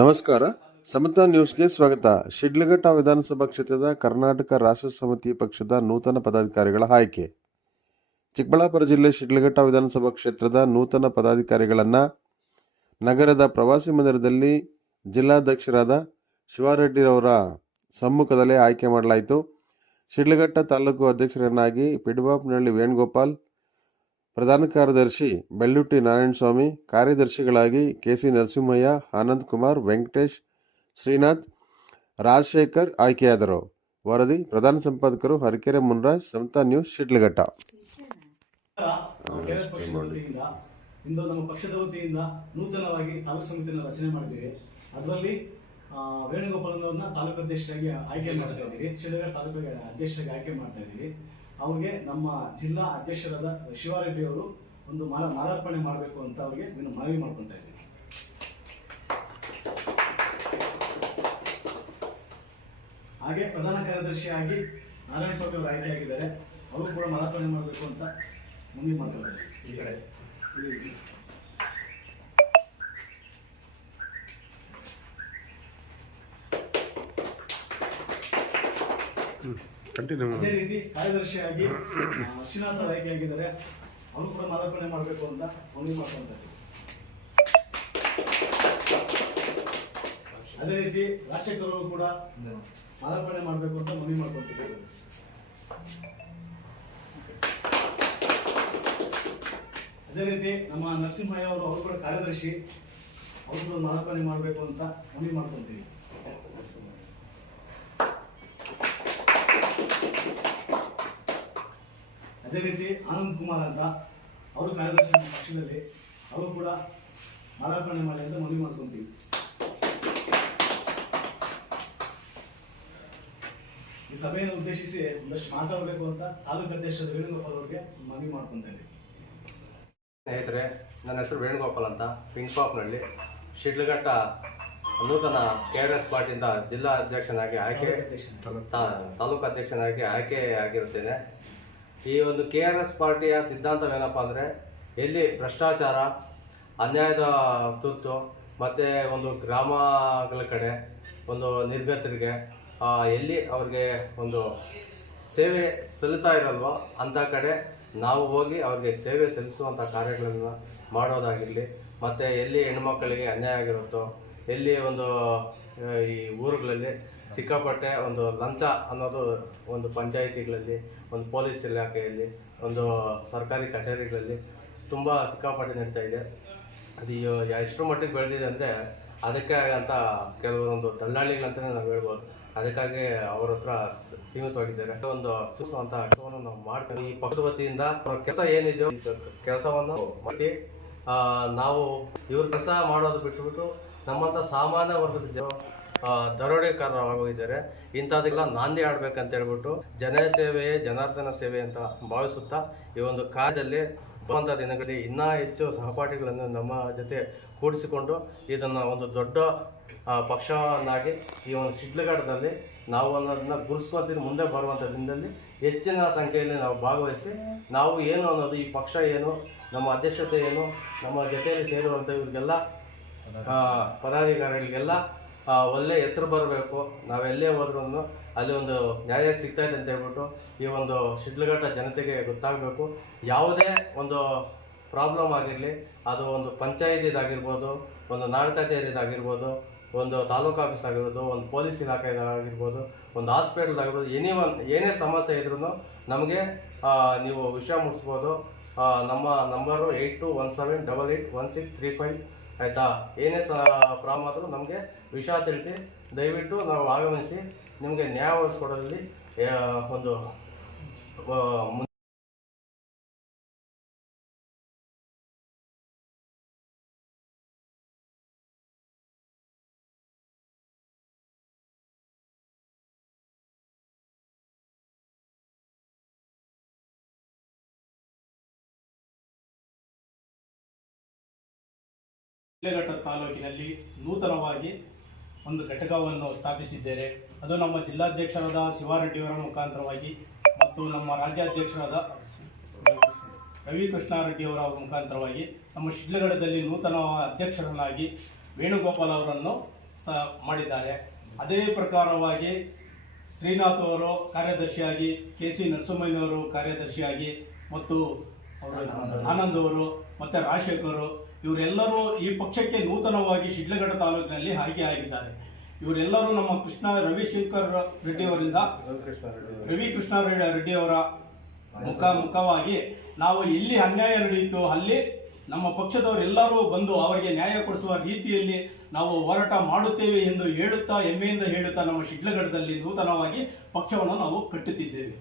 ನಮಸ್ಕಾರ, ಸಮತಾ ನ್ಯೂಸ್ಗೆ ಸ್ವಾಗತ. ಶಿಡ್ಲಘಟ್ಟ ವಿಧಾನಸಭಾ ಕ್ಷೇತ್ರದ ಕರ್ನಾಟಕ ರಾಷ್ಟ್ರ ಸಮಿತಿ ಪಕ್ಷದ ನೂತನ ಪದಾಧಿಕಾರಿಗಳ ಆಯ್ಕೆ. ಚಿಕ್ಕಬಳ್ಳಾಪುರ ಜಿಲ್ಲೆ ಶಿಡ್ಲಘಟ್ಟ ವಿಧಾನಸಭಾ ಕ್ಷೇತ್ರದ ನೂತನ ಪದಾಧಿಕಾರಿಗಳನ್ನು ನಗರದ ಪ್ರವಾಸಿ ಮಂದಿರದಲ್ಲಿ ಜಿಲ್ಲಾಧ್ಯಕ್ಷರಾದ ಶಿವಾರೆಡ್ಡಿರವರ ಸಮ್ಮುಖದಲ್ಲೇ ಆಯ್ಕೆ ಮಾಡಲಾಯಿತು. ಶಿಡ್ಲಘಟ್ಟ ತಾಲೂಕು ಅಧ್ಯಕ್ಷರನ್ನಾಗಿ ಪಿಡಿಬಾಪ್ನಹಳ್ಳಿ ವೇಣುಗೋಪಾಲ್, ಪ್ರಧಾನ ಕಾರ್ಯದರ್ಶಿ ಬೆಳ್ಳುಟ್ಟಿ ನಾರಾಯಣಸ್ವಾಮಿ, ಕಾರ್ಯದರ್ಶಿಗಳಾಗಿ ಕೆಸಿ ನರಸಿಂಹಯ್ಯ, ಆನಂದ್ ಕುಮಾರ್, ವೆಂಕಟೇಶ್, ಶ್ರೀನಾಥ್, ರಾಜಶೇಖರ್ ಆಯ್ಕೆಯಾದರು. ವರದಿ ಪ್ರಧಾನ ಸಂಪಾದಕರು ಹರಕೆರೆ ಮುನ್ರಾಜ್, ಸಮತಾ ನ್ಯೂಸ್, ಶಿಡ್ಲಘಟ್ಟ. ಇಂದು ನಮ್ಮ ಪಕ್ಷದ ವತಿಯಿಂದ ನೂತನವಾಗಿ ತಾಲೂಕು ಸಮಿತಿಯನ್ನು ರಚನೆ ಮಾಡಿದ್ದೇವೆ. ಅದರಲ್ಲಿ ವೇಣುಗೋಪಾಲನವ್ರನ್ನ ತಾಲೂಕು ಅಧ್ಯಕ್ಷರಾಗಿ ಆಯ್ಕೆ ಮಾಡ್ತಾ ಇದ್ದೀವಿ. ಶಿಡ್ಲಘಟ್ಟ ತಾಲೂಕು ಅಧ್ಯಕ್ಷರಾಗಿ ಆಯ್ಕೆ ಮಾಡ್ತಾ ಇದ್ದೀವಿ. ಅವ್ರಿಗೆ ನಮ್ಮ ಜಿಲ್ಲಾ ಅಧ್ಯಕ್ಷರಾದ ಶಿವಾರೆಡ್ಡಿ ಅವರು ಒಂದು ಮಾಲಾರ್ಪಣೆ ಮಾಡಬೇಕು ಅಂತ ಅವರಿಗೆ ಮನವಿ ಮಾಡ್ಕೊತಾ ಇದ್ದೀವಿ. ಹಾಗೆ ಪ್ರಧಾನ ಕಾರ್ಯದರ್ಶಿಯಾಗಿ ನಾರಾಯಣಸ್ವಾಮಿ ಅವರು ಆಯ್ಕೆಯಾಗಿದ್ದಾರೆ. ಅವರು ಕೂಡ ಮಾಲಾರ್ಪಣೆ ಮಾಡಬೇಕು ಅಂತ ಮನವಿ ಮಾಡ್ಕೊತಾ ಇದ್ದೀವಿ. ಈ ಕಡೆ ಅದೇ ರೀತಿ ಕಾರ್ಯದರ್ಶಿಯಾಗಿ ಶ್ರೀನಾಥ್ ಅವರು ಆಯ್ಕೆಯಾಗಿದ್ದಾರೆ. ಅವರು ಕೂಡ ಮಾಲಾರ್ಪಣೆ ಮಾಡಬೇಕು ಅಂತ ಮನವಿ ಮಾಡ್ಕೊಂತಾರೆ. ಅದೇ ರೀತಿ ರಾಜಶೇಖರ್ ಅವರು ಕೂಡ ಮಾಲಾರ್ಪಣೆ ಮಾಡಬೇಕು ಅಂತ ಮನವಿ ಮಾಡ್ಕೊಂತಿದ್ದಾರೆ. ಅದೇ ರೀತಿ ನಮ್ಮ ನರಸಿಂಹಯ್ಯ ಅವರು ಕೂಡ ಕಾರ್ಯದರ್ಶಿ, ಅವರು ಕೂಡ ಮಾಲಾರ್ಪಣೆ ಮಾಡಬೇಕು ಅಂತ ಮನವಿ ಮಾಡ್ಕೊಂತೀವಿ. ಅದೇ ರೀತಿ ಆನಂದ್ ಕುಮಾರ್ ಅಂತ ಅವರು ಕಾರ್ಯದರ್ಶಿ ಪಕ್ಷದಲ್ಲಿ, ಅವರು ಕೂಡ ಮಾಲಾರ್ಪಣೆ ಮಾಡಿ ಅಂತ ಮನವಿ ಮಾಡ್ಕೊಂತೀವಿ. ಈ ಸಭೆಯನ್ನು ಉದ್ದೇಶಿಸಿ ಒಂದಷ್ಟು ಮಾತಾಡಬೇಕು ಅಂತ ತಾಲೂಕು ಅಧ್ಯಕ್ಷ ವೇಣುಗೋಪಾಲ್ ಅವರಿಗೆ ಮನವಿ ಮಾಡ್ಕೊಂತ ಇದ್ದೀವಿ. ಸ್ನೇಹಿತರೆ, ನನ್ನ ಹೆಸರು ವೇಣುಗೋಪಾಲ್ ಅಂತ, ಪಿಂಕ್ಪಾಪ್ನಹಳ್ಳಿ, ಶಿಡ್ಲಘಟ್ಟ ನೂತನ KRS ಪಾರ್ಟಿಯಿಂದ ಜಿಲ್ಲಾ ಅಧ್ಯಕ್ಷನಾಗಿ ತಾಲೂಕು ಅಧ್ಯಕ್ಷನಾಗಿ ಆಯ್ಕೆ ಆಗಿರುತ್ತೇನೆ. ಈ ಒಂದು KRS ಪಾರ್ಟಿಯ ಸಿದ್ಧಾಂತವೇನಪ್ಪ ಅಂದರೆ, ಎಲ್ಲಿ ಭ್ರಷ್ಟಾಚಾರ, ಅನ್ಯಾಯದ ತುರ್ತು ಮತ್ತು ಒಂದು ಗ್ರಾಮಗಳ ಕಡೆ ಒಂದು ನಿರ್ಗತರಿಗೆ ಎಲ್ಲಿ ಅವ್ರಿಗೆ ಒಂದು ಸೇವೆ ಸಲ್ಲಿಸ್ತಾ ಇರಲ್ವೋ ಅಂಥ ಕಡೆ ನಾವು ಹೋಗಿ ಅವ್ರಿಗೆ ಸೇವೆ ಸಲ್ಲಿಸುವಂಥ ಕಾರ್ಯಗಳನ್ನು ಮಾಡೋದಾಗಿರಲಿ, ಮತ್ತು ಎಲ್ಲಿ ಹೆಣ್ಮಕ್ಕಳಿಗೆ ಅನ್ಯಾಯ ಆಗಿರುತ್ತೋ, ಎಲ್ಲಿ ಒಂದು ಈ ಊರುಗಳಲ್ಲಿ ಸಿಕ್ಕಾಪಟ್ಟೆ ಒಂದು ಲಂಚ ಅನ್ನೋದು ಒಂದು ಪಂಚಾಯಿತಿಗಳಲ್ಲಿ, ಒಂದು ಪೊಲೀಸ್ ಇಲಾಖೆಯಲ್ಲಿ, ಒಂದು ಸರ್ಕಾರಿ ಕಚೇರಿಗಳಲ್ಲಿ ತುಂಬ ಸಿಕ್ಕಾಪಟ್ಟೆ ನಡೀತಾ ಇದೆ. ಅದು ಎಷ್ಟು ಮಟ್ಟಿಗೆ ಬೆಳೆದಿದೆ ಅಂದರೆ, ಅದಕ್ಕೆ ಅಂತ ಕೆಲವೊಂದು ದಲ್ಲಾಳಿಗಳಂತಲೇ ನಾವು ಹೇಳ್ಬೋದು. ಅದಕ್ಕಾಗಿ ಅವ್ರ ಹತ್ರ ಸೀಮಿತವಾಗಿದ್ದಾರೆ. ಒಂದು ಸೂಸುವಂಥ ಕೆಲಸವನ್ನು ನಾವು ಮಾಡ್ತೀವಿ. ಈ ಪಕ್ಷದ ವತಿಯಿಂದ ಕೆಲಸ ಏನಿದೆಯೋ ಈ ಕೆಲಸವನ್ನು ಮಾಡಿ ನಾವು ಇವ್ರ ಕೆಲಸ ಮಾಡೋದು ಬಿಟ್ಟುಬಿಟ್ಟು ನಮ್ಮಂಥ ಸಾಮಾನ್ಯ ವರ್ಗದ ದರೋಡೆಕಾರರಾಗೋಗಿದ್ದಾರೆ. ಇಂಥದ್ದೆಲ್ಲ ನಾಂದಿ ಆಡ್ಬೇಕಂತ ಹೇಳ್ಬಿಟ್ಟು ಜನಸೇವೆಯೇ ಜನಾರ್ದನ ಸೇವೆ ಅಂತ ಭಾವಿಸುತ್ತಾ ಈ ಒಂದು ಕಾರ್ಯದಲ್ಲಿ ಬರುವಂಥ ದಿನಗಳಲ್ಲಿ ಇನ್ನೂ ಹೆಚ್ಚು ಸಹಪಾಠಿಗಳನ್ನು ನಮ್ಮ ಜೊತೆ ಕೂಡಿಸಿಕೊಂಡು ಇದನ್ನು ಒಂದು ದೊಡ್ಡ ಪಕ್ಷವನ್ನಾಗಿ ಈ ಒಂದು ಶಿಡ್ಲಘಟ್ಟದಲ್ಲಿ ನಾವು ಅನ್ನೋದನ್ನ ಗುರುಸ್ಕೊಳ್ತೀವಿ. ಮುಂದೆ ಬರುವಂಥ ದಿನದಲ್ಲಿ ಹೆಚ್ಚಿನ ಸಂಖ್ಯೆಯಲ್ಲಿ ನಾವು ಭಾಗವಹಿಸಿ ನಾವು ಏನು ಅನ್ನೋದು, ಈ ಪಕ್ಷ ಏನು, ನಮ್ಮ ಅಧ್ಯಕ್ಷತೆ ಏನು, ನಮ್ಮ ಜೊತೆಯಲ್ಲಿ ಸೇರುವಂಥ ಇವ್ರಿಗೆಲ್ಲ ಪದಾಧಿಕಾರಿಗಳಿಗೆಲ್ಲ ಒಳ್ಳೆ ಹೆಸರು ಬರಬೇಕು. ನಾವೆಲ್ಲೇ ಹೋದ್ರೂ ಅಲ್ಲಿ ಒಂದು ನ್ಯಾಯ ಸಿಗ್ತಾಯಿದೆ ಅಂತ ಹೇಳ್ಬಿಟ್ಟು ಈ ಒಂದು ಶಿಡ್ಲಘಟ್ಟ ಜನತೆಗೆ ಗೊತ್ತಾಗಬೇಕು. ಯಾವುದೇ ಒಂದು ಪ್ರಾಬ್ಲಮ್ ಆಗಿರಲಿ, ಅದು ಒಂದು ಪಂಚಾಯತಿದಾಗಿರ್ಬೋದು, ಒಂದು ನಾಡ ಕಚೇರಿದಾಗಿರ್ಬೋದು, ಒಂದು ತಾಲೂಕು ಆಫೀಸ್ ಆಗಿರ್ಬೋದು, ಒಂದು ಪೊಲೀಸ್ ಇಲಾಖೆದಾಗಿರ್ಬೋದು, ಒಂದು ಹಾಸ್ಪಿಟಲ್ದಾಗಿರ್ಬೋದು, ಏನೇ ಸಮಸ್ಯೆ ಇದ್ರೂ ನಮಗೆ ನೀವು ವಿಷಯ ಮುಟ್ಟಿಸ್ಬೋದು. ನಮ್ಮ ನಂಬರು 8217881635 ಆಯಿತಾ. ಏನೇ ಪ್ರಾಬ್ಲಮ್ ಆದರೂ ನಮಗೆ ವಿಷಯ ತಿಳಿಸಿ, ದಯವಿಟ್ಟು ನಾವು ಆಗಮಿಸಿ ನಿಮಗೆ ನ್ಯಾಯ ಒದಗಿಸ್ಕೊಡೋದ್ರಲ್ಲಿ ಒಂದು ಶಿಡ್ಲಘಟ್ಟ ತಾಲೂಕಿನಲ್ಲಿ ನೂತನವಾಗಿ ಒಂದು ಘಟಕವನ್ನು ಸ್ಥಾಪಿಸಿದ್ದೇವೆ. ಅದು ನಮ್ಮ ಜಿಲ್ಲಾಧ್ಯಕ್ಷರಾದ ಶಿವಾರೆಡ್ಡಿಯವರ ಮುಖಾಂತರವಾಗಿ ಮತ್ತು ನಮ್ಮ ರಾಜ್ಯಾಧ್ಯಕ್ಷರಾದ ರವಿಕೃಷ್ಣಾರೆಡ್ಡಿಯವರ ಮುಖಾಂತರವಾಗಿ ನಮ್ಮ ಶಿಡ್ಲಘಟ್ಟದಲ್ಲಿ ನೂತನ ಅಧ್ಯಕ್ಷರನ್ನಾಗಿ ವೇಣುಗೋಪಾಲ್ ಅವರನ್ನು ಮಾಡಿದ್ದಾರೆ. ಅದೇ ಪ್ರಕಾರವಾಗಿ ಶ್ರೀನಾಥ್ ಅವರು ಕಾರ್ಯದರ್ಶಿಯಾಗಿ, KC ನರಸಿಂಹಯ್ಯನವರು ಕಾರ್ಯದರ್ಶಿಯಾಗಿ, ಮತ್ತು ಆನಂದ್ ಅವರು ಮತ್ತು ರಾಜಶೇಖರ್ ಇವರೆಲ್ಲರೂ ಈ ಪಕ್ಷಕ್ಕೆ ನೂತನವಾಗಿ ಶಿಡ್ಲಘಟ್ಟ ತಾಲೂಕಿನಲ್ಲಿ ಆಯ್ಕೆ ಆಗಿದ್ದಾರೆ. ಇವರೆಲ್ಲರೂ ನಮ್ಮ ರವಿಕೃಷ್ಣ ರೆಡ್ಡಿ ಅವರ ಮುಖವಾಗಿ ನಾವು ಎಲ್ಲಿ ಅನ್ಯಾಯ ನಡೆಯಿತು ಅಲ್ಲಿ ನಮ್ಮ ಪಕ್ಷದವರೆಲ್ಲರೂ ಬಂದು ಅವರಿಗೆ ನ್ಯಾಯ ಕೊಡಿಸುವ ರೀತಿಯಲ್ಲಿ ನಾವು ಹೋರಾಟ ಮಾಡುತ್ತೇವೆ ಎಂದು ಹೇಳುತ್ತಾ, ಹೆಮ್ಮೆಯಿಂದ ಹೇಳುತ್ತಾ ನಮ್ಮ ಶಿಡ್ಲಘಟ್ಟದಲ್ಲಿ ನೂತನವಾಗಿ ಪಕ್ಷವನ್ನು ನಾವು ಕಟ್ಟುತ್ತಿದ್ದೇವೆ.